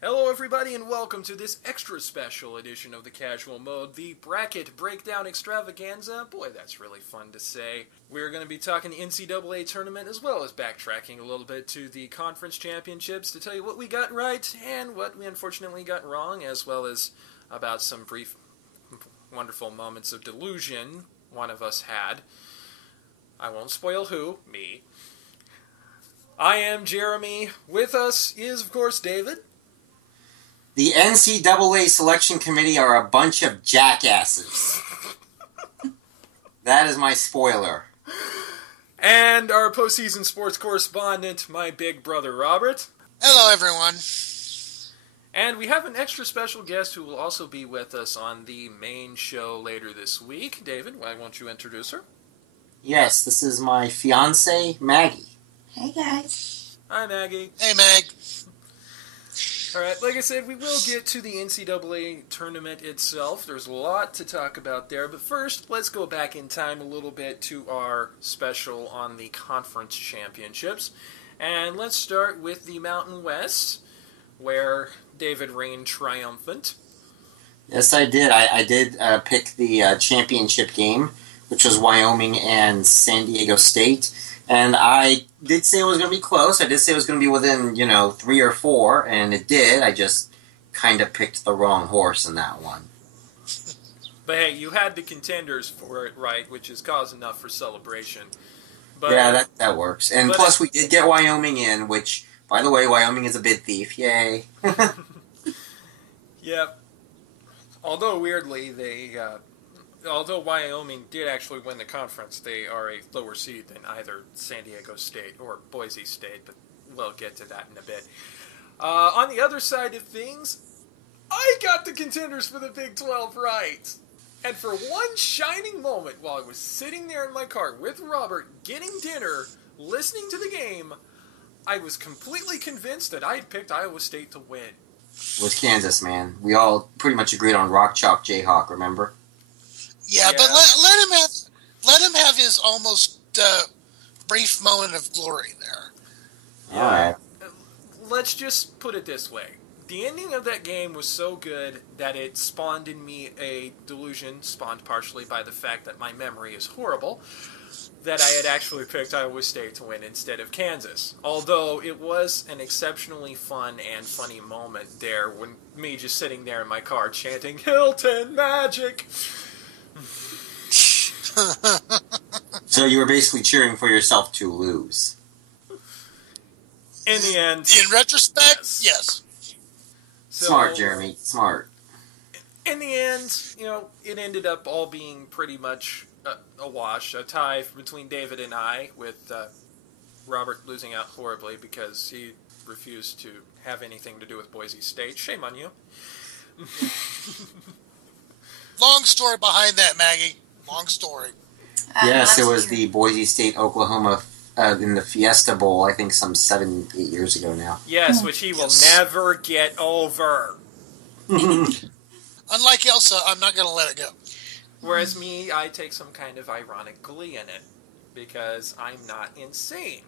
Hello everybody and welcome to this extra special edition of the Casual Mode, the Bracket Breakdown Extravaganza. Boy, that's really fun to say. We're going to be talking the NCAA tournament as well as backtracking a little bit to the conference championships to tell you what we got right and what we unfortunately got wrong, as well as about some brief, wonderful moments of delusion one of us had. I won't spoil who, me. I am Jeremy. With us is, of course, David. The NCAA selection committee are a bunch of jackasses. That is my spoiler. And our postseason sports correspondent, my big brother Robert. Hello, everyone. And we have an extra special guest who will also be with us on the main show later this week. David, why won't you introduce her? Yes, this is my fiancee, Maggie. Hey, guys. Hi, Maggie. Hey, Mag. Alright, like I said, we will get to the NCAA tournament itself. There's a lot to talk about there, but first, let's go back in time a little bit to our special on the conference championships. And let's start with the Mountain West, where David reigned triumphant. Yes, I did. I did pick the championship game, which was Wyoming and San Diego State. And I did say it was going to be close. I did say it was going to be within, 3 or 4, and it did. I just kind of picked the wrong horse in that one. But hey, you had the contenders for it right, which is cause enough for celebration. But, yeah, that works. And plus, we did get Wyoming in, which, by the way, Wyoming is a bid thief. Yay. Yeah. Although, weirdly, although Wyoming did actually win the conference, they are a lower seed than either San Diego State or Boise State, but we'll get to that in a bit. On the other side of things, I got the contenders for the Big 12 right. And for one shining moment while I was sitting there in my car with Robert, getting dinner, listening to the game, I was completely convinced that I had picked Iowa State to win. It was Kansas, man. We all pretty much agreed on Rock Chalk Jayhawk, remember? Yeah, but let him have his almost brief moment of glory there. All right. Let's just put it this way. The ending of that game was so good that it spawned in me a delusion, spawned partially by the fact that my memory is horrible, that I had actually picked Iowa State to win instead of Kansas. Although it was an exceptionally fun and funny moment there when me just sitting there in my car chanting, Hilton Magic! So you were basically cheering for yourself to lose. In the end... In retrospect, yes. So, smart, Jeremy. Smart. In the end, it ended up all being pretty much a wash, a tie between David and I, with Robert losing out horribly because he refused to have anything to do with Boise State. Shame on you. Long story behind that, Maggie. Long story. Yes, it was the Boise State, Oklahoma in the Fiesta Bowl, I think some 7-8 years ago now. Yes, which he will never get over. Unlike Elsa, I'm not going to let it go. Whereas me, I take some kind of ironic glee in it, because I'm not insane.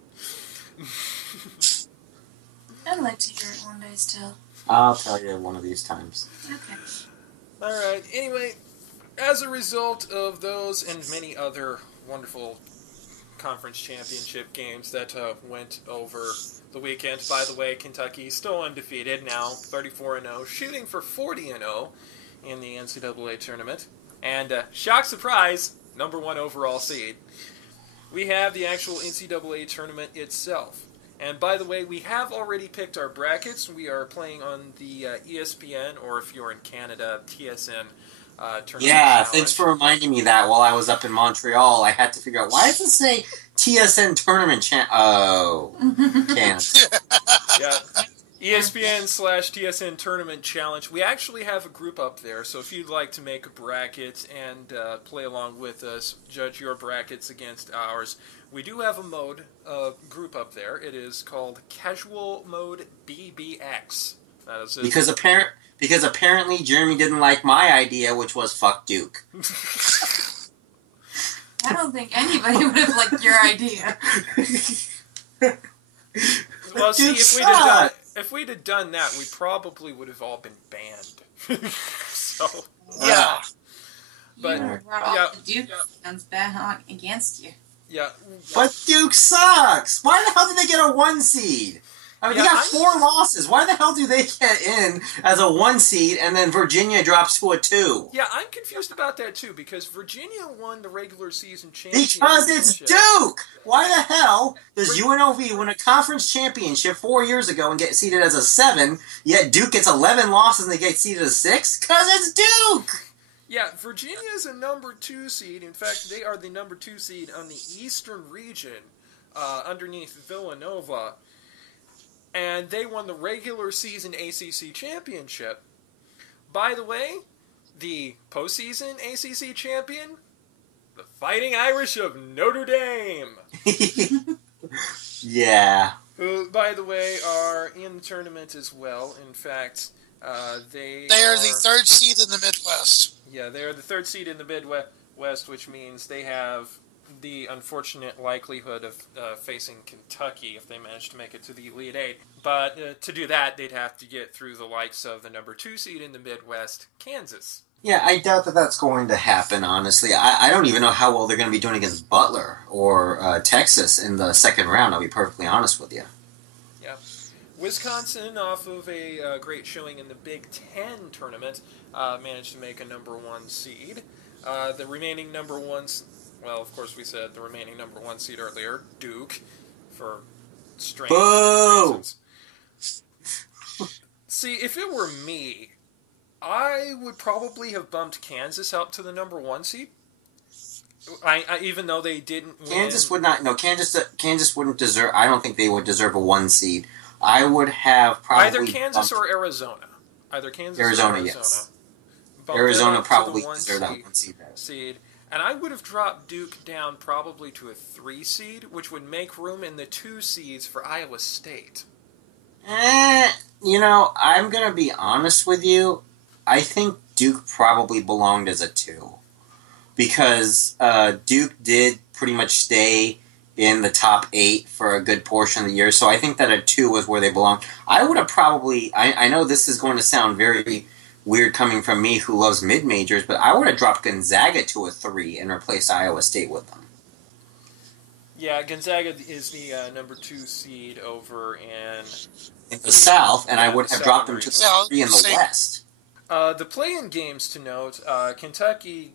I'd like to hear it one day still. I'll tell you one of these times. Okay. Alright, anyway, as a result of those and many other wonderful conference championship games that went over the weekend, by the way, Kentucky still undefeated, now 34-0, shooting for 40-0 in the NCAA tournament. And, shock surprise, number 1 overall seed. We have the actual NCAA tournament itself. And by the way, we have already picked our brackets. We are playing on the ESPN, or if you're in Canada, TSN tournament. Yeah, challenge. thanks for reminding me that while I was up in Montreal. I had to figure out, why does it say TSN tournament Oh, Canada. Yeah. ESPN/TSN Tournament Challenge. We actually have a group up there, so if you'd like to make a bracket and play along with us, judge your brackets against ours, we do have a group up there. It is called Casual Mode BBX. That is it. Because apparently Jeremy didn't like my idea, which was fuck Duke. I don't think anybody would have liked your idea. Well, see, if we'd have done if we'd have done that, we probably would have all been banned. So Yeah. but You brought all the Duke fans back on against you. yeah. But Duke sucks. Why the hell did they get a 1 seed? I mean, they got 4 losses. Why the hell do they get in as a 1 seed and then Virginia drops to a 2? Yeah, I'm confused about that too because Virginia won the regular season championship. Because it's Duke! Why the hell does UNLV win a conference championship 4 years ago and get seeded as a 7, yet Duke gets 11 losses and they get seeded as 6? Because it's Duke! Yeah, Virginia is a number 2 seed. In fact, they are the number 2 seed on the Eastern region underneath Villanova. And they won the regular season ACC championship. By the way, the postseason ACC champion, the Fighting Irish of Notre Dame. Yeah. Who, by the way, are in the tournament as well. In fact, they are the 3rd seed in the Midwest. Yeah, they are the 3rd seed in the Midwest, which means they have the unfortunate likelihood of facing Kentucky if they manage to make it to the Elite Eight. But to do that, they'd have to get through the likes of the number 2 seed in the Midwest, Kansas. Yeah, I doubt that that's going to happen, honestly. I don't even know how well they're going to be doing against Butler or Texas in the second round, I'll be perfectly honest with you. Yeah. Wisconsin, off of a great showing in the Big Ten tournament, managed to make a number 1 seed. The remaining number 1s... Well, of course, we said the remaining number 1 seed earlier, Duke, for strange reasons. See, if it were me, I would probably have bumped Kansas up to the number 1 seed. Even though they didn't win. Kansas would not. No, Kansas wouldn't deserve. I don't think they would deserve a 1 seed. I would have probably either Kansas or Arizona. Either Kansas Arizona, or Arizona. yes. Bumped Arizona probably deserved that 1 seed. And I would have dropped Duke down probably to a 3 seed, which would make room in the 2 seeds for Iowa State. I'm going to be honest with you. I think Duke probably belonged as a 2. Because Duke did pretty much stay in the top 8 for a good portion of the year. So I think that a 2 was where they belonged. I would have probably... I know this is going to sound very weird coming from me who loves mid-majors, but I would have dropped Gonzaga to a 3 and replaced Iowa State with them. Yeah, Gonzaga is the number 2 seed over in the South, and I would have dropped them to 3 in the West. The play-in games to note, Kentucky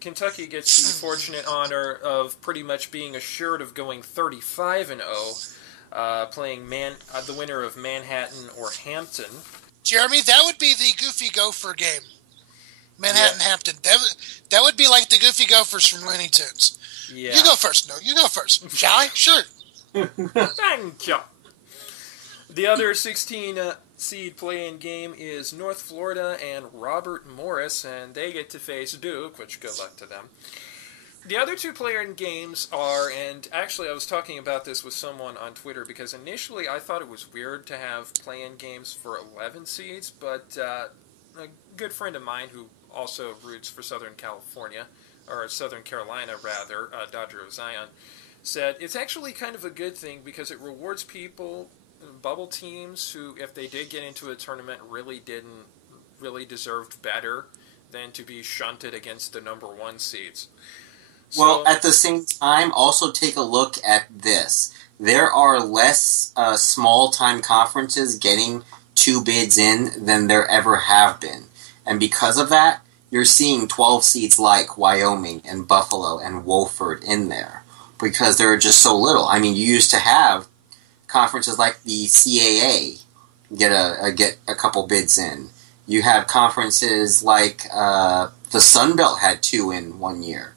gets the fortunate honor of pretty much being assured of going 35-0, playing the winner of Manhattan or Hampton. Jeremy, that would be the Goofy Gopher game. Manhattan-Hampton. That would be like the Goofy Gophers from Looney Tunes. Yeah. You go first. No, you go first. Shall I? Sure. Thank you. The other 16 seed play-in game is North Florida and Robert Morris, and they get to face Duke, which good luck to them. The other 2 play-in games are, and actually I was talking about this with someone on Twitter, because initially I thought it was weird to have play-in games for 11 seeds, but a good friend of mine who also roots for Southern Carolina, Dodger of Zion, said it's actually kind of a good thing because it rewards people, bubble teams, who, if they did get into a tournament, really deserved better than to be shunted against the number 1 seeds. Well, at the same time, also take a look at this. There are less small-time conferences getting 2 bids in than there ever have been. And because of that, you're seeing 12 seeds like Wyoming and Buffalo and Wofford in there. Because there are just so little. I mean, you used to have conferences like the CAA get a couple bids in. You have conferences like the Sun Belt had 2 in 1 year.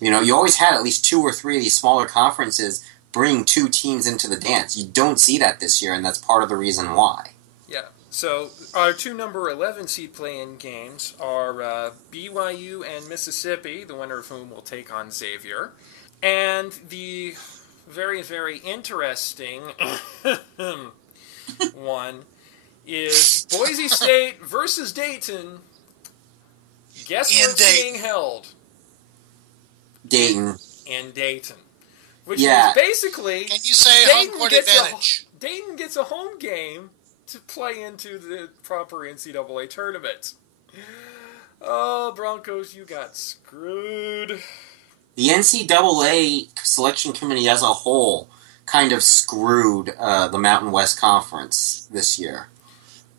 You know, you always had at least 2 or 3 of these smaller conferences bring 2 teams into the dance. You don't see that this year, and that's part of the reason why. Yeah. So our 2 number 11 seed play-in games are BYU and Mississippi, the winner of whom will take on Xavier. And the very, very interesting one is Boise State versus Dayton. Guess where it's being held? Dayton. In Dayton. Which is basically... Can you say home court advantage? Dayton gets a home game to play into the proper NCAA tournament. Oh, Broncos, you got screwed. The NCAA selection committee as a whole kind of screwed the Mountain West Conference this year.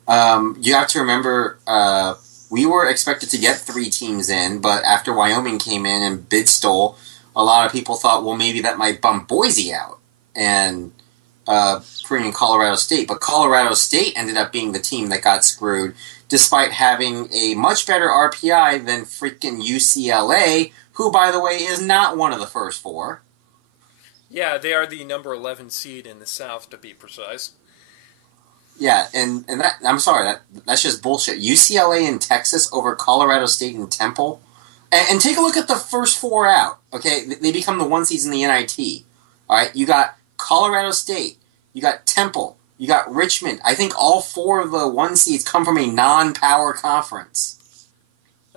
You have to remember, we were expected to get 3 teams in, but after Wyoming came in and bid stole, a lot of people thought, well, maybe that might bump Boise out and bring in Colorado State. But Colorado State ended up being the team that got screwed, despite having a much better RPI than freaking UCLA, who, by the way, is not one of the first 4. Yeah, they are the number 11 seed in the South, to be precise. Yeah, and that, I'm sorry, that's just bullshit. UCLA and Texas over Colorado State and Temple. And take a look at the first 4 out, okay? They become the 1 seeds in the NIT. All right, you got Colorado State, you got Temple, you got Richmond. I think all 4 of the 1 seeds come from a non-power conference.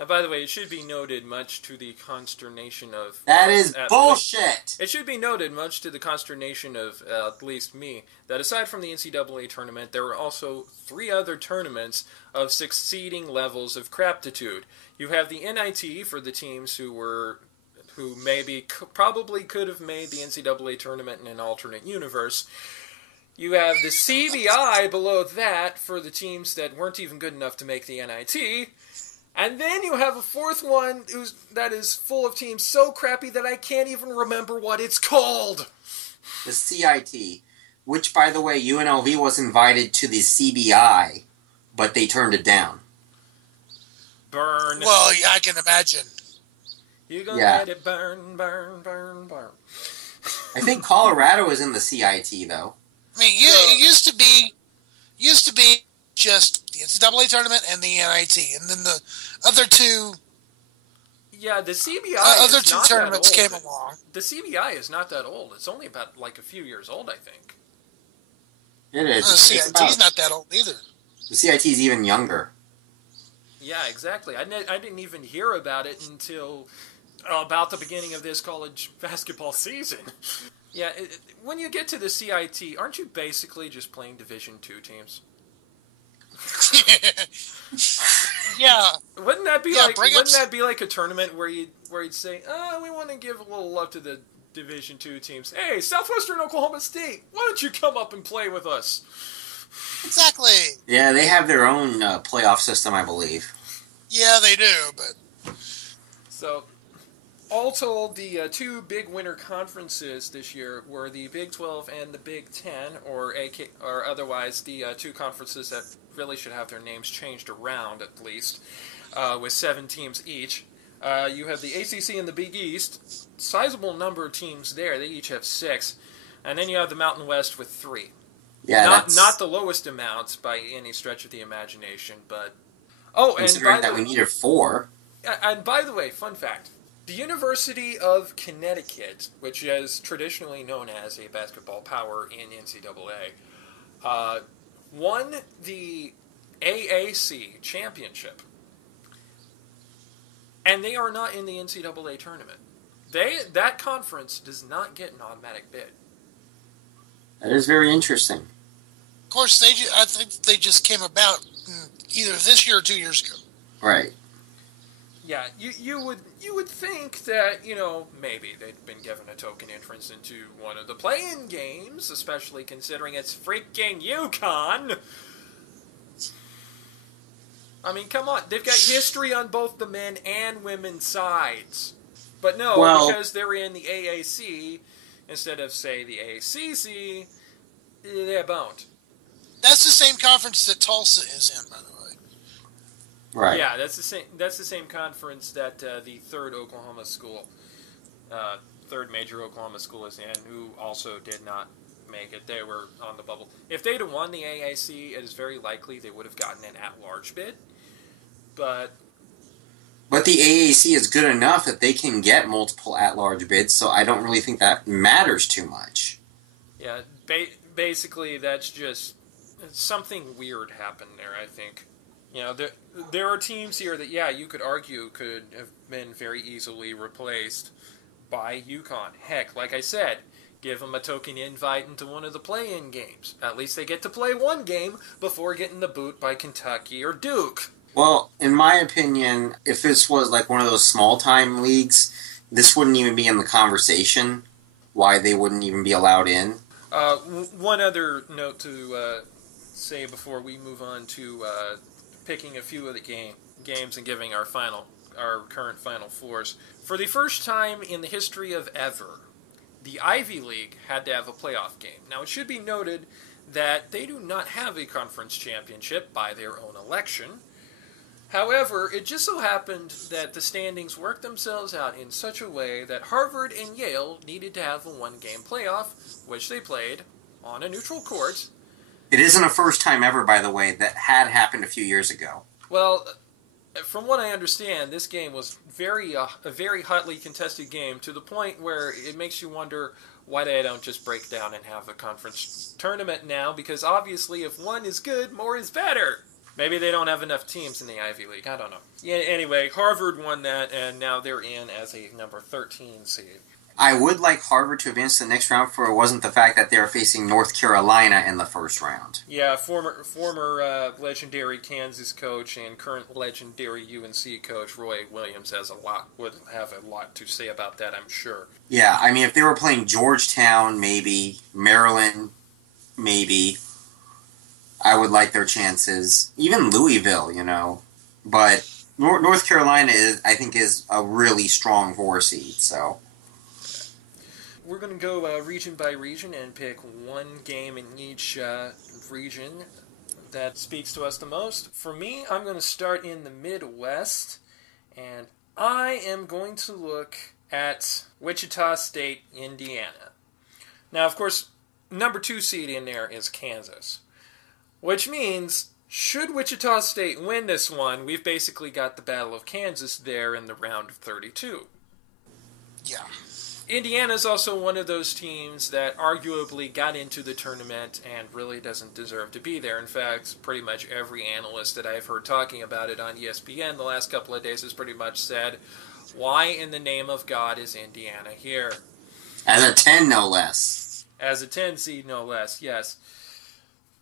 By the way, it should be noted, much to the consternation of... That is bullshit! It should be noted, much to the consternation of at least me, that aside from the NCAA tournament, there were also 3 other tournaments of succeeding levels of craptitude. You have the NIT for the teams who probably could have made the NCAA tournament in an alternate universe. You have the CBI below that for the teams that weren't even good enough to make the NIT. And then you have a 4th one that is full of teams so crappy that I can't even remember what it's called. The CIT, which, by the way, UNLV was invited to the CBI, but they turned it down. Burn. Well, yeah, I can imagine. You're gonna let it burn, burn, burn, burn. I think Colorado is in the CIT, though. I mean, it used to be just the NCAA tournament and the NIT, and then the other 2. Yeah, the CBI. Other 2 tournaments came along. The CBI is not that old. It's only about like a few years old, I think. It is. The CIT's not that old either. The CIT's even younger. Yeah, exactly. I didn't even hear about it until about the beginning of this college basketball season. Yeah, when you get to the CIT, aren't you basically just playing Division II teams? Yeah. Wouldn't that be like a tournament where you'd say, we want to give a little love to the Division II teams. Hey, Southwestern Oklahoma State, why don't you come up and play with us? Exactly. Yeah, they have their own playoff system, I believe. Yeah, they do, but... So, all told, the 2 big winter conferences this year were the Big 12 and the Big 10, or otherwise the 2 conferences that really should have their names changed around, at least, with 7 teams each. You have the ACC and the Big East, sizable number of teams there. They each have 6. And then you have the Mountain West with 3. Yeah, not the lowest amount by any stretch of the imagination, but... Oh, considering that we needed 4. And by the way, fun fact, the University of Connecticut, which is traditionally known as a basketball power in NCAA, won the AAC championship. And they are not in the NCAA tournament. That conference does not get an automatic bid. That is very interesting. Of course, I think they just came about either this year or 2 years ago. Right. Yeah, you would think that, maybe they'd been given a token entrance into one of the play-in games, especially considering it's freaking UConn. I mean, come on, they've got history on both the men and women's sides. But no, because they're in the AAC instead of, say, the ACC, they don't. That's the same conference that Tulsa is in, by the way. Right. Yeah, that's the same conference that the third major Oklahoma school is in, who also did not make it. They were on the bubble. If they'd have won the AAC, it is very likely they would have gotten an at-large bid. But the AAC is good enough that they can get multiple at-large bids, so I don't really think that matters too much. Yeah, basically that's just something weird happened there, I think. There are teams here that, you could argue could have been very easily replaced by UConn. Heck, like I said, Give them a token invite into one of the play-in games. At least they get to play one game before getting the boot by Kentucky or Duke. Well, in my opinion, if this was like one of those small-time leagues, this wouldn't even be in the conversation. Why they wouldn't even be allowed in. One other note to say before we move on to picking a few of the games and giving our current Final Fours. For the first time in the history of ever, the Ivy League had to have a playoff game. Now, it should be noted that they do not have a conference championship by their own election. However, it just so happened that the standings worked themselves out in such a way that Harvard and Yale needed to have a one-game playoff, which they played on a neutral court. It isn't a first time ever, by the way, that had happened a few years ago. Well, from what I understand, this game was a very hotly contested game to the point where it makes you wonder why they don't just break down and have a conference tournament now, because obviously if one is good, more is better. Maybe they don't have enough teams in the Ivy League. I don't know. Yeah, anyway, Harvard won that, and now they're in as a number 13 seed. I would like Harvard to advance to the next round for it wasn't the fact that they were facing North Carolina in the first round. Yeah, former legendary Kansas coach and current legendary UNC coach Roy Williams would have a lot to say about that, I'm sure. Yeah, I mean, if they were playing Georgetown, maybe, Maryland, maybe, I would like their chances. Even Louisville, But North Carolina, I think, is a really strong 4 seed, so... We're going to go region by region and pick one game in each region that speaks to us the most. For me, I'm going to start in the Midwest, and I am going to look at Wichita State, Indiana. Now, of course, number 2 seed in there is Kansas, which means should Wichita State win this one, we've basically got the Battle of Kansas there in the round of 32. Yeah. Indiana is also one of those teams that arguably got into the tournament and really doesn't deserve to be there. In fact, pretty much every analyst that I've heard talking about it on ESPN the last couple of days has pretty much said, why in the name of God is Indiana here? As a 10, no less. As a 10 seed, no less, yes.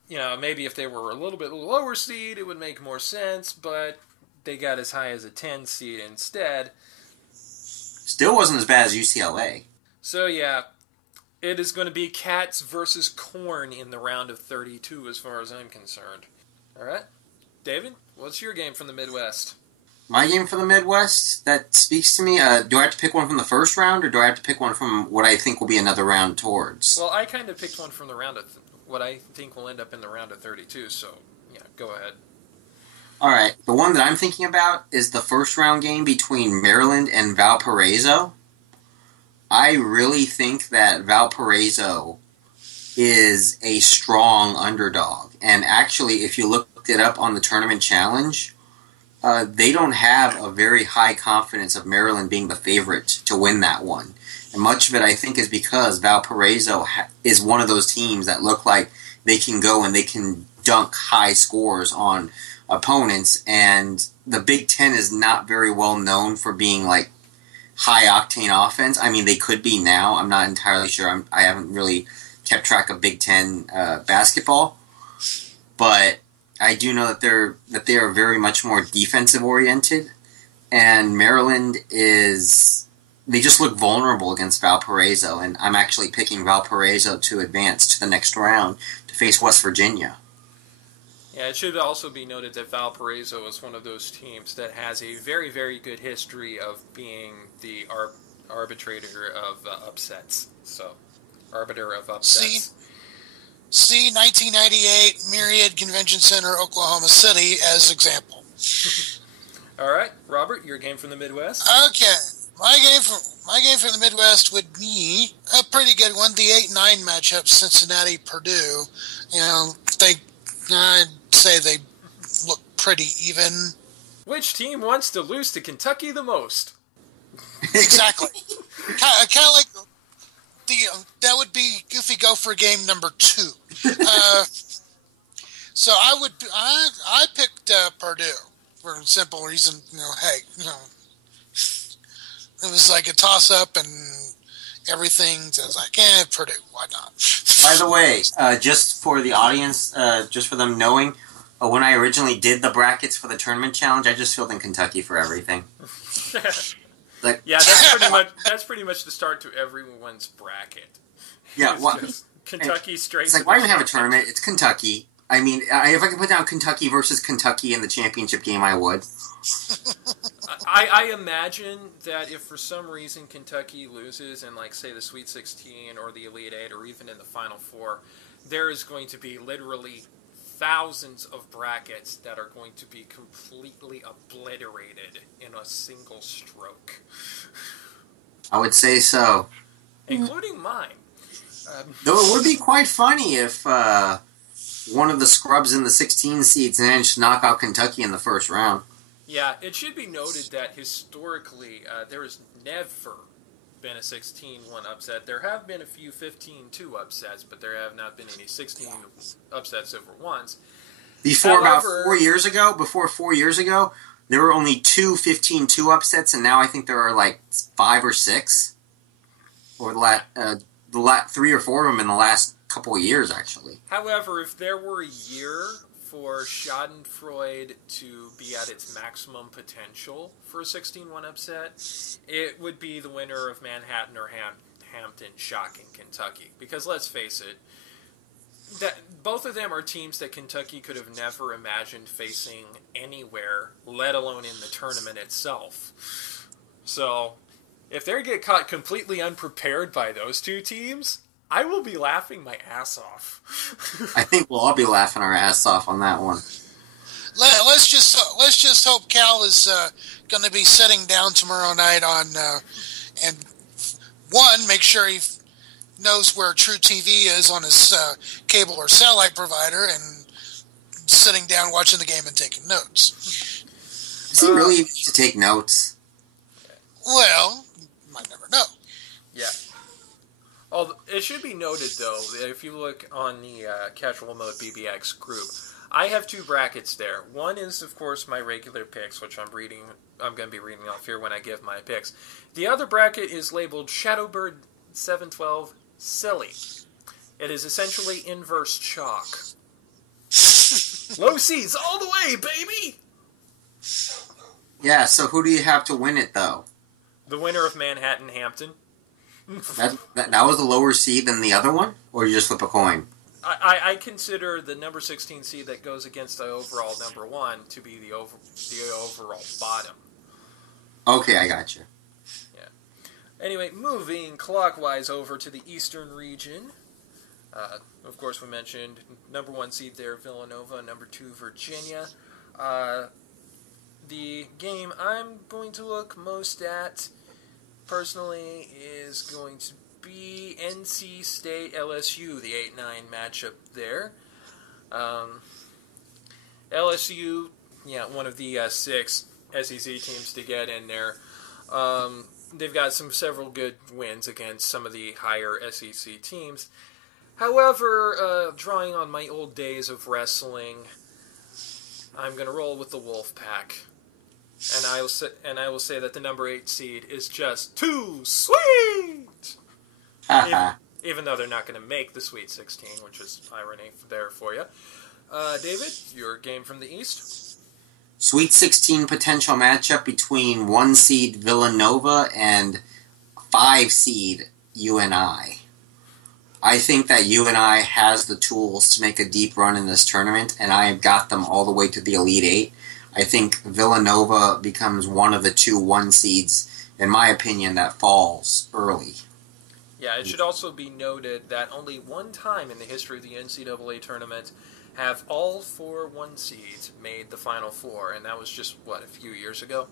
Maybe if they were a little bit lower seed, it would make more sense, but they got as high as a 10 seed instead. Still wasn't as bad as UCLA. So, yeah, it is going to be Cats versus Corn in the round of 32 as far as I'm concerned. All right. David, what's your game from the Midwest? My game from the Midwest, that speaks to me. Do I have to pick one from the first round, or do I have to pick one from what I think will be another round towards? Well, I kind of picked one from the round of what I think will end up in the round of 32, so, yeah, go ahead. All right, the one that I'm thinking about is the first round game between Maryland and Valparaiso. I really think that Valparaiso is a strong underdog. And actually, if you looked it up on the Tournament Challenge, they don't have a very high confidence of Maryland being the favorite to win that one. And much of it, I think, is because Valparaiso is one of those teams that look like they can go and they can dunk high scores on opponents, and the Big Ten is not very well known for being like high-octane offense. I mean, they could be now. I'm not entirely sure. I haven't really kept track of Big Ten basketball, but I do know that they are very much more defensive-oriented, and Maryland they just look vulnerable against Valparaiso, and I'm actually picking Valparaiso to advance to the next round to face West Virginia. Yeah, it should also be noted that Valparaiso is one of those teams that has a very, very good history of being the arbitrator of upsets. So, arbiter of upsets. See 1998 Myriad Convention Center, Oklahoma City as example. All right, Robert, your game from the Midwest. Okay, my game from the Midwest would be a pretty good one. The 8-9 matchup, Cincinnati-Purdue. I'd say they look pretty even. Which team wants to lose to Kentucky the most? Exactly. kind of like that would be Goofy Gopher game number 2. So I picked Purdue for a simple reason. It was like a toss up, and everything. So I was like, Purdue, why not? By the way, just for the audience, just for them knowing, when I originally did the brackets for the tournament challenge, I just filled in Kentucky for everything. Yeah, that's pretty much the start to everyone's bracket. Yeah, Kentucky straight. It's like, why even have a tournament? It's Kentucky. I mean, if I could put down Kentucky versus Kentucky in the championship game, I would. I imagine that if for some reason Kentucky loses in, like, say, the Sweet 16 or the Elite Eight or even in the Final Four, there is going to be literally thousands of brackets that are going to be completely obliterated in a single stroke. I would say so. Including mine. Though it would be quite funny if one of the scrubs in the 16 seeds managed to knock out Kentucky in the first round. Yeah, it should be noted that historically there has never been a 16-1 upset. There have been a few 15-2 upsets, but there have not been any 16 upsets over once. About 4 years ago, there were only two 15-2 upsets, and now I think there are like 5 or 6. Or the 3 or 4 of them in the last couple of years, actually. However, if there were a year for Schadenfreude to be at its maximum potential for a 16-1 upset, it would be the winner of Manhattan or Hampton shocking Kentucky. Because let's face it, that both of them are teams that Kentucky could have never imagined facing anywhere, let alone in the tournament itself. So, if they get caught completely unprepared by those two teams, I will be laughing my ass off. I think we'll all be laughing our ass off on that one. Let's just hope Cal is going to be sitting down tomorrow night on and make sure he knows where True TV is on his cable or satellite provider, and sitting down watching the game and taking notes. Does he really need to take notes? Well, you might never know. Yeah. It should be noted, though, that if you look on the Casual Mode BBX group, I have 2 brackets there. One is, of course, my regular picks, which I'm going to be reading off here when I give my picks. The other bracket is labeled Shadowbird 712 Silly. It is essentially inverse chalk. Low C's all the way, baby! Yeah, so who do you have to win it, though? The winner of Manhattan Hampton. That was a lower seed than the other one? Or you just flip a coin? I consider the number 16 seed that goes against the overall number 1 to be the overall bottom. Okay, I got you. Yeah. Anyway, moving clockwise over to the Eastern region. Of course, we mentioned number 1 seed there, Villanova. Number 2, Virginia. The game I'm going to look most at, personally, is going to be NC State LSU, the 8-9 matchup there. LSU, one of the 6 SEC teams to get in there. They've got several good wins against some of the higher SEC teams. However, drawing on my old days of wrestling, I'm going to roll with the Wolfpack. And I will say that the number 8 seed is just too sweet! Even though they're not going to make the Sweet 16, which is irony there for you. David, your game from the East? Sweet 16 potential matchup between 1 seed Villanova and 5 seed UNI. I think that UNI has the tools to make a deep run in this tournament, and I have got them all the way to the Elite Eight. I think Villanova becomes one of the 2 1 seeds, in my opinion, that falls early. Yeah, it should also be noted that only one time in the history of the NCAA tournament have all 4 1 seeds made the Final Four, and that was just, a few years ago?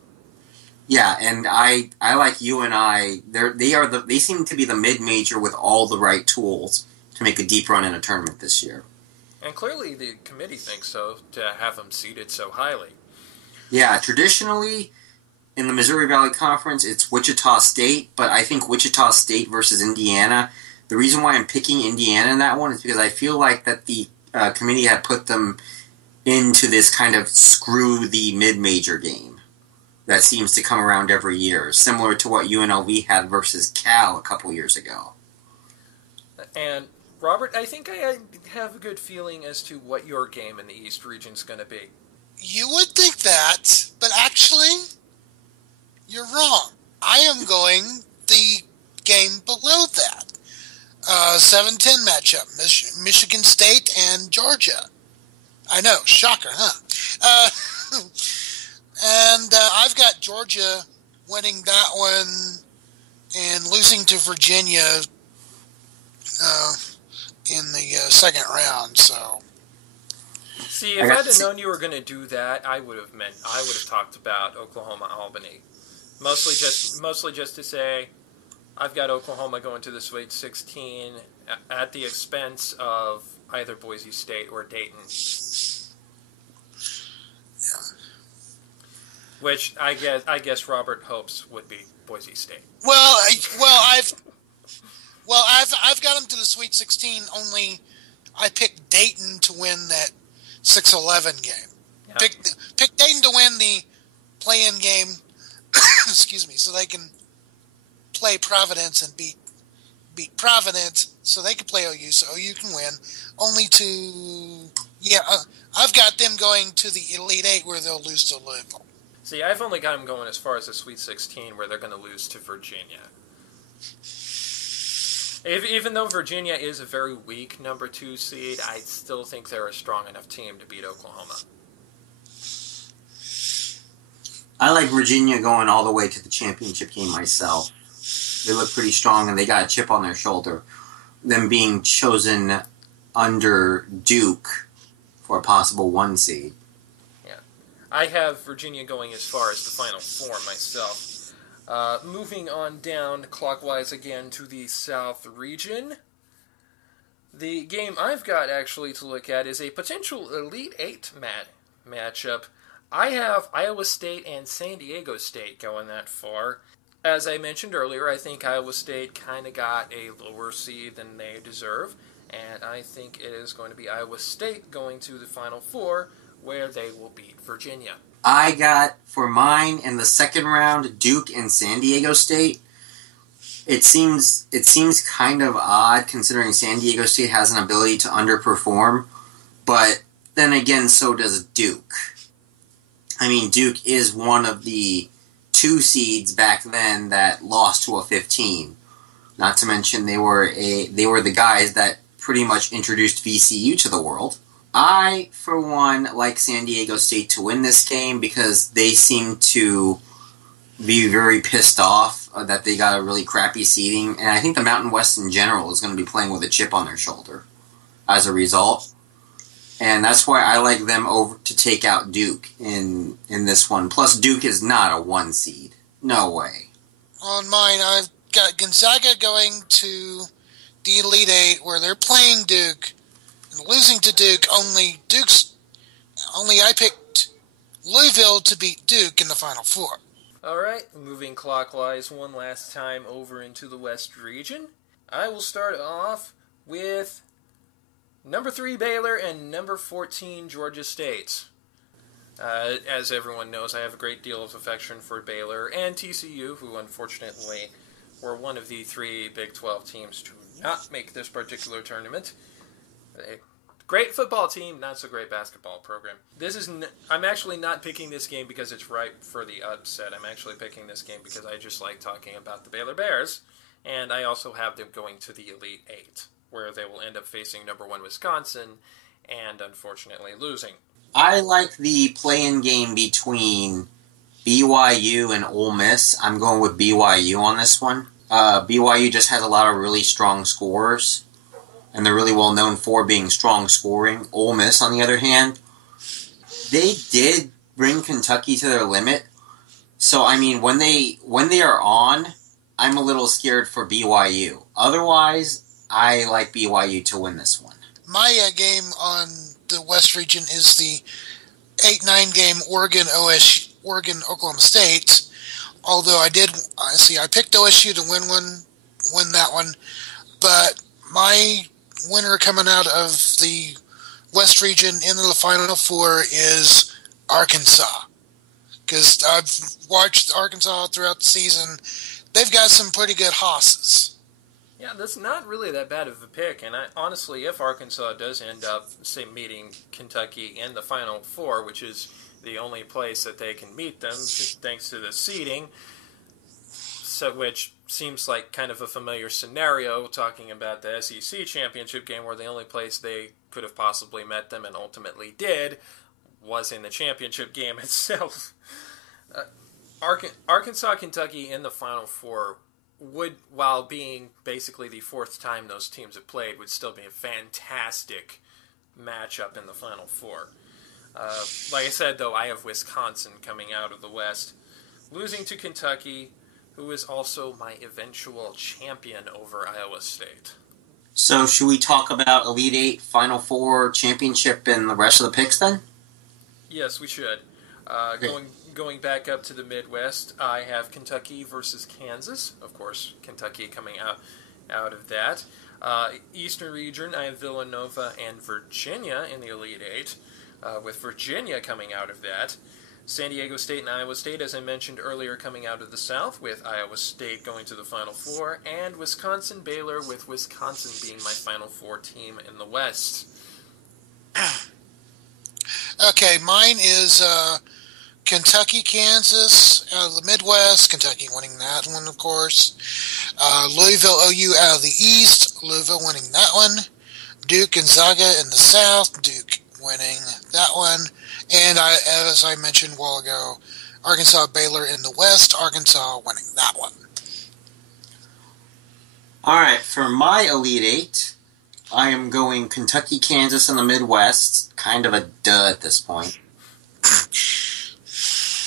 Yeah, and I like UNI. They seem to be the mid-major with all the right tools to make a deep run in a tournament this year. And clearly the committee thinks so, to have them seeded so highly. Yeah, traditionally, in the Missouri Valley Conference, it's Wichita State, but I think Wichita State versus Indiana, the reason why I'm picking Indiana in that one is because I feel like that the committee had put them into this kind of screw the mid-major game. that seems to come around every year, similar to what UNLV had versus Cal a couple years ago. And Robert, I think I have a good feeling as to what your game in the East region is going to be. You would think that, but actually, you're wrong. I am going the game below that. 7-10 matchup, Michigan State and Georgia. I know, shocker, huh? And I've got Georgia winning that one and losing to Virginia in the second round. So, see, if I'd have known you were going to do that, I would have talked about Oklahoma-Albany. Mostly just to say, I've got Oklahoma going to the Sweet 16 at the expense of either Boise State or Dayton. yeah. Which I guess Robert hopes would be Boise State. I've got them to the Sweet 16. Only I picked Dayton to win that 6-11 game. Yeah. Pick Dayton to win the play-in game. Excuse me, so they can play Providence and beat Providence, so they can play OU, so OU can win. I've got them going to the Elite Eight where they'll lose to Louisville. See, I've only got them going as far as the Sweet 16 where they're going to lose to Virginia. Even though Virginia is a very weak number 2 seed, I still think they're a strong enough team to beat Oklahoma. I like Virginia going all the way to the championship game myself. They look pretty strong, and they got a chip on their shoulder. Them being chosen under Duke for a possible 1 seed. Yeah. I have Virginia going as far as the Final Four myself. Moving on down clockwise again to the South region. The game I've got actually to look at is a potential Elite Eight matchup. I have Iowa State and San Diego State going that far. As I mentioned earlier, I think Iowa State kind of got a lower seed than they deserve, and I think it is going to be Iowa State going to the Final Four, where they will beat Virginia. I got, for mine, in the second round, Duke and San Diego State. It seems kind of odd, considering San Diego State has an ability to underperform, but then again, so does Duke. I mean, Duke is one of the 2 seeds back then that lost to a 15. Not to mention they were the guys that pretty much introduced VCU to the world. I, for one, like San Diego State to win this game because they seem to be very pissed off that they got a really crappy seeding, and I think the Mountain West in general is going to be playing with a chip on their shoulder as a result. And that's why I like them over to take out Duke in this one. Plus, Duke is not a 1 seed. No way. On mine, I've got Gonzaga going to the Elite Eight where they're playing Duke and losing to Duke. Only I picked Louisville to beat Duke in the Final Four. All right, moving clockwise one last time over into the West region. I will start off with number 3 Baylor and number 14 Georgia State. As everyone knows, I have a great deal of affection for Baylor and TCU, who unfortunately were one of the 3 Big 12 teams to not make this particular tournament. A great football team, not so great basketball program. I'm actually not picking this game because it's ripe for the upset. I'm actually picking this game because I just like talking about the Baylor Bears, and I also have them going to the Elite Eight, where they will end up facing number 1 Wisconsin and unfortunately losing. I like the play-in game between BYU and Ole Miss. I'm going with BYU on this one. BYU just has a lot of really strong scorers, and they're really well known for being strong scoring. Ole Miss, on the other hand, they did bring Kentucky to their limit. So, I mean, when they are on, I'm a little scared for BYU. Otherwise, I like BYU to win this one. My game on the West region is the 8-9 game Oregon-Oklahoma State. Although I picked OSU to win that one, but my winner coming out of the West region into the Final Four is Arkansas, because I've watched Arkansas throughout the season. They've got some pretty good hosses. Yeah, that's not really that bad of a pick. And honestly, if Arkansas does end up, say, meeting Kentucky in the Final Four, which is the only place that they can meet them, thanks to the seeding, so which seems like kind of a familiar scenario, talking about the SEC championship game, where the only place they could have possibly met them and ultimately did was in the championship game itself. Arkansas, Kentucky in the Final Four would, while being basically the fourth time those teams have played, would still be a fantastic matchup in the Final Four. Like I said, though, I have Wisconsin coming out of the West, losing to Kentucky, who is also my eventual champion over Iowa State. So should we talk about Elite Eight, Final Four, Championship, and the rest of the picks then? Yes, we should. Going back up to the Midwest, I have Kentucky versus Kansas. Of course, Kentucky coming out of that. Eastern region, I have Villanova and Virginia in the Elite Eight, with Virginia coming out of that. San Diego State and Iowa State, as I mentioned earlier, coming out of the South, with Iowa State going to the Final Four, and Wisconsin Baylor, with Wisconsin being my Final Four team in the West. Okay, mine is Kentucky, Kansas out of the Midwest. Kentucky winning that one, of course. Louisville, OU out of the East. Louisville winning that one. Duke, Gonzaga in the South. Duke winning that one. And as I mentioned a while ago, Arkansas, Baylor in the West. Arkansas winning that one. All right, for my Elite Eight, I am going Kentucky, Kansas in the Midwest. Kind of a duh at this point.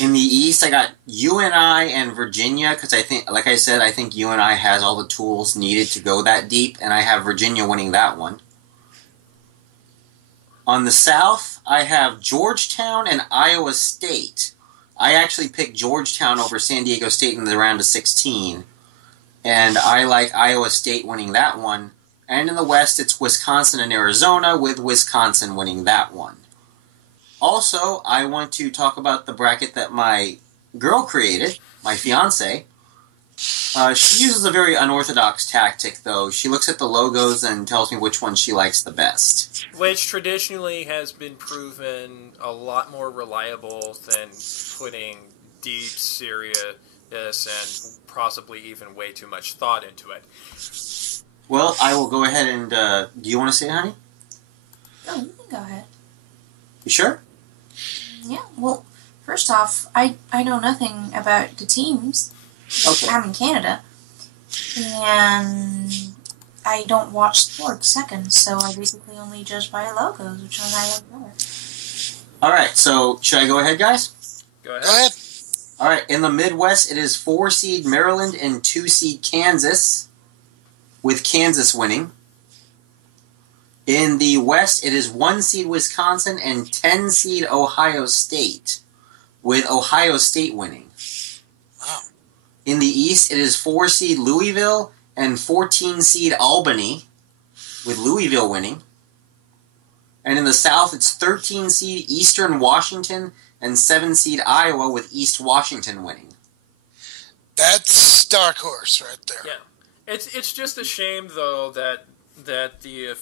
In the East, I got UNI and Virginia, because I think, like I said, I think UNI has all the tools needed to go that deep, and I have Virginia winning that one. On the South, I have Georgetown and Iowa State. I actually picked Georgetown over San Diego State in the round of 16, and I like Iowa State winning that one. And in the West, it's Wisconsin and Arizona, with Wisconsin winning that one. Also, I want to talk about the bracket that my girl created, my fiancee. She uses a very unorthodox tactic, though. She looks at the logos and tells me which one she likes the best. Which traditionally has been proven a lot more reliable than putting deep, serious, and possibly even way too much thought into it. Well, I will go ahead and... do you want to say it, honey? Oh, you can go ahead. You sure? Yeah, well, first off, I know nothing about the teams. Okay. I'm in Canada. And I don't watch sports, second, so I basically only judge by logos, which one I like more. Alright, so should I go ahead, guys? Go ahead. Go ahead. Alright, in the Midwest, it is 4-seed Maryland and 2-seed Kansas, with Kansas winning. In the West, it is 1-seed Wisconsin and 10-seed Ohio State, with Ohio State winning. Wow. In the East, it is 4-seed Louisville and 14-seed Albany, with Louisville winning. And in the South, it's 13-seed Eastern Washington and 7-seed Iowa, with East Washington winning. That's dark horse right there. Yeah, it's just a shame though that the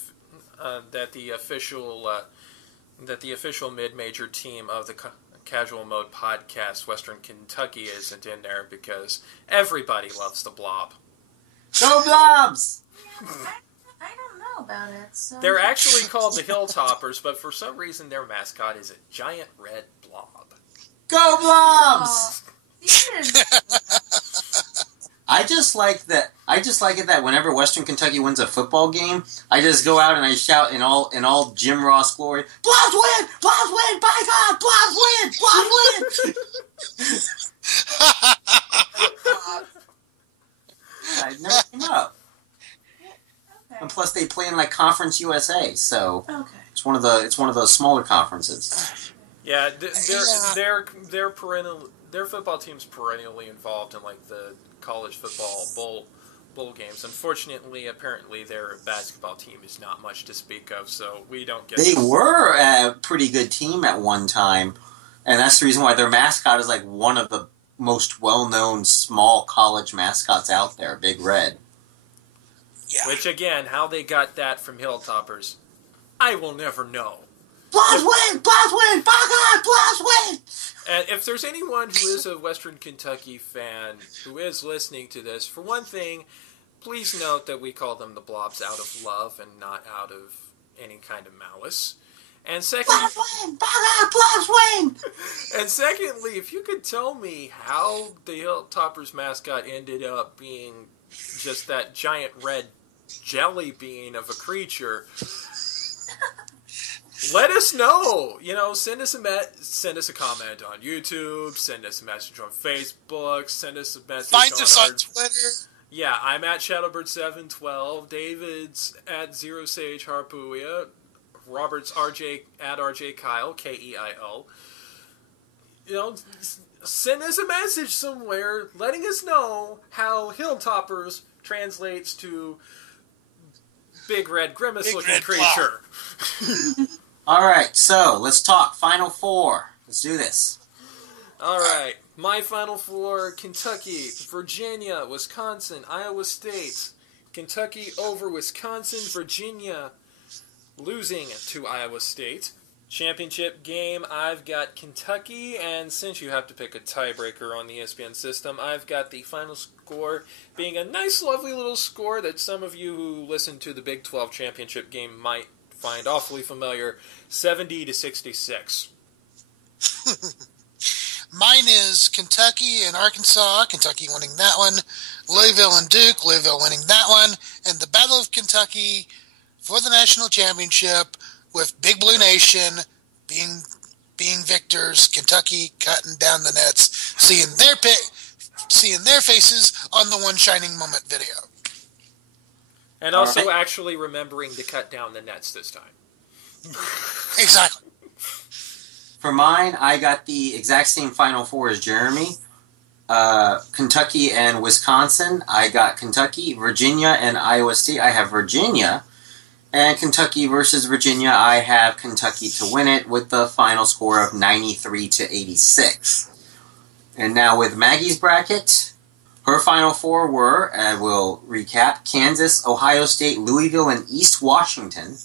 official mid-major team of the Casual Mode podcast, Western Kentucky, isn't in there, because everybody loves the Blob. Go Blobs! Yeah, I don't know about it, so... They're actually called the Hilltoppers, but for some reason their mascot is a giant red blob. Go Blobs! Oh, I just like it that whenever Western Kentucky wins a football game, I just go out and I shout in all Jim Ross glory, "Blobs win! Blobs win! By God, Blobs win! Blobs win!" I never came up. okay. And plus, they play in like Conference USA, so Okay. it's one of those smaller conferences. Yeah, their football team's perennially involved in like the college football bowl games. Unfortunately, apparently their basketball team is not much to speak of, so we don't get. They were a pretty good team at one time. And that's the reason why their mascot is like one of the most well-known small college mascots out there, Big Red. Yeah. Which, again, how they got that from Hilltoppers, I will never know. Blast win! Blast win! By God, blast win! And if there's anyone who is a Western Kentucky fan who is listening to this, for one thing, please note that we call them the Blobs out of love and not out of any kind of malice. And secondly, and secondly, if you could tell me how the Hilltoppers mascot ended up being just that giant red jelly bean of a creature, let us know. You know, send us a comment on YouTube, send us a message on Facebook, send us a message Find us on Twitter. Yeah, I'm at Shadowbird712. David's at ZeroSageHarpuia. Robert's at RJ Kyle, Keil. You know, send us a message somewhere letting us know how Hilltoppers translates to big red grimace looking creature. Alright, so let's talk Final Four. Let's do this. Alright, my Final Four: Kentucky, Virginia, Wisconsin, Iowa State. Kentucky over Wisconsin, Virginia losing to Iowa State. Championship game, I've got Kentucky, and since you have to pick a tiebreaker on the ESPN system, I've got the final score being a nice, lovely little score that some of you who listen to the Big 12 championship game might find awfully familiar, 70-66. Mine is Kentucky and Arkansas, Kentucky winning that one, Louisville and Duke, Louisville winning that one, and the Battle of Kentucky for the national championship with Big Blue Nation being victors, Kentucky cutting down the nets, seeing their faces on the One Shining Moment video. And also actually remembering to cut down the nets this time. Exactly. For mine, I got the exact same Final Four as Jeremy. Kentucky and Wisconsin, I got Kentucky. Virginia and Iowa State, I have Virginia. And Kentucky versus Virginia, I have Kentucky to win it with the final score of 93-86. And now with Maggie's bracket, her Final Four were, and we'll recap, Kansas, Ohio State, Louisville, and East Washington.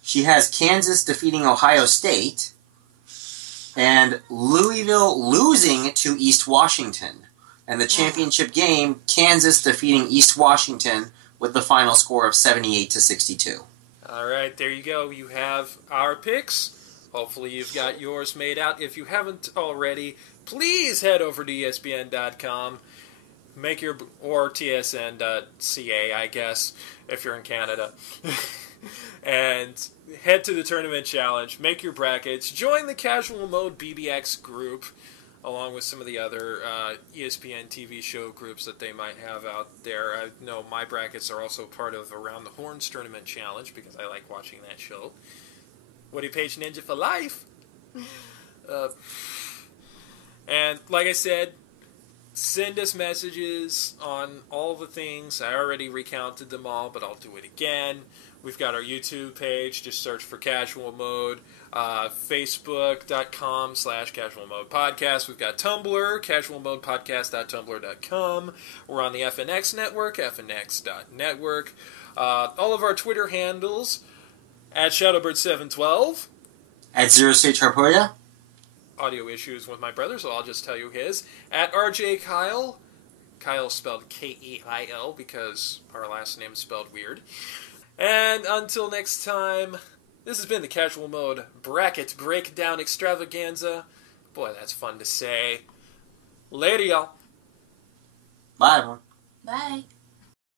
She has Kansas defeating Ohio State, and Louisville losing to East Washington. And the championship game, Kansas defeating East Washington with the final score of 78-62. All right, there you go. You have our picks. Hopefully you've got yours made out. If you haven't already, please head over to ESPN.com. Or TSN.ca, I guess, if you're in Canada. And head to the Tournament Challenge. Make your brackets. Join the Casual Mode BBX group, along with some of the other ESPN TV show groups that they might have out there. I know my brackets are also part of Around the Horns Tournament Challenge, because I like watching that show. Woody Page Ninja for life! And like I said, send us messages on all the things. I already recounted them all, but I'll do it again. We've got our YouTube page. Just search for Casual Mode. Facebook.com/Casual Mode Podcast. We've got Tumblr, casualmodepodcast.tumblr.com. We're on the FNX network, fnx.network. All of our Twitter handles, at Shadowbird712. At ZeroSageHarpuia. Audio issues with my brother, so I'll just tell you his. At RJ Kyle. Kyle spelled Keil, because our last name is spelled weird. And until next time, this has been the Casual Mode Bracket Breakdown Extravaganza. Boy, that's fun to say. Later, y'all. Bye, everyone. Bye.